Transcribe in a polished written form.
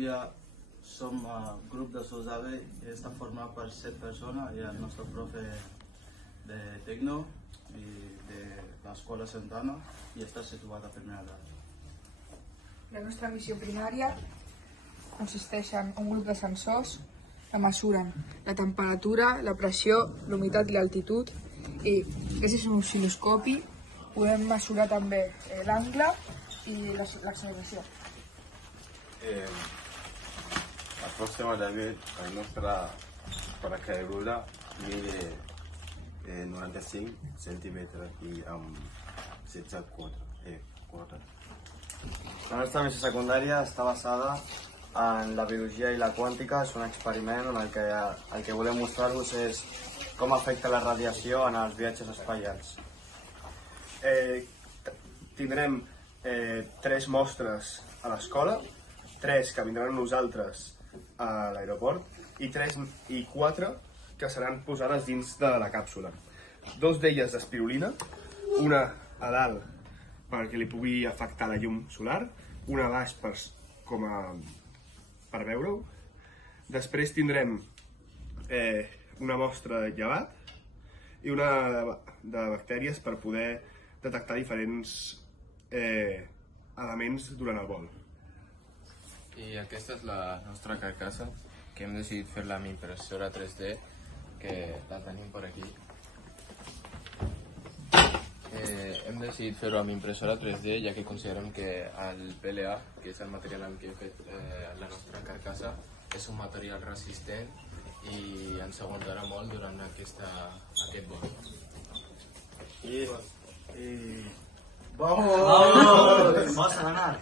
dia som grup de SOSABE i està format per 7 persones. Hi ha el nostre profe de Tecno i de l'Escola Santana i està situat a primera edat. La nostra missió primària consisteix en un grup de sensors que mesuren la temperatura, la pressió, l'humitat i l'altitud i gràcies a un oscil·loscopi podem mesurar també l'angle i l'acceleració. Aproximadament el nostre paracaiguda mide 95 centímetres i amb 16 quadres. La nostra missió secundària està basada en la biologia i la quàntica. És un experiment on el que volem mostrar-vos és com afecta la radiació en els viatges espacials. Tindrem 3 mostres a l'escola, 3 que vindran amb nosaltres a l'aeroport i 4 que seran posades dins de la càpsula. 2 d'elles d'espirulina, una a dalt perquè li pugui afectar la llum solar, una a baix per veure-ho. Després tindrem una mostra de llevat i una de bactèries per poder detectar diferents elements durant el vol. I aquesta és la nostra carcassa, que hem decidit fer-la amb impressora 3D, que la tenim per aquí. Hem decidit fer-ho amb impressora 3D, ja que considerem que el PLA, que és el material amb què hem fet la nostra carcassa, és un material resistent i ens aguantarà molt durant aquest vol. ¡Vamos! ¡Vamos a ganar!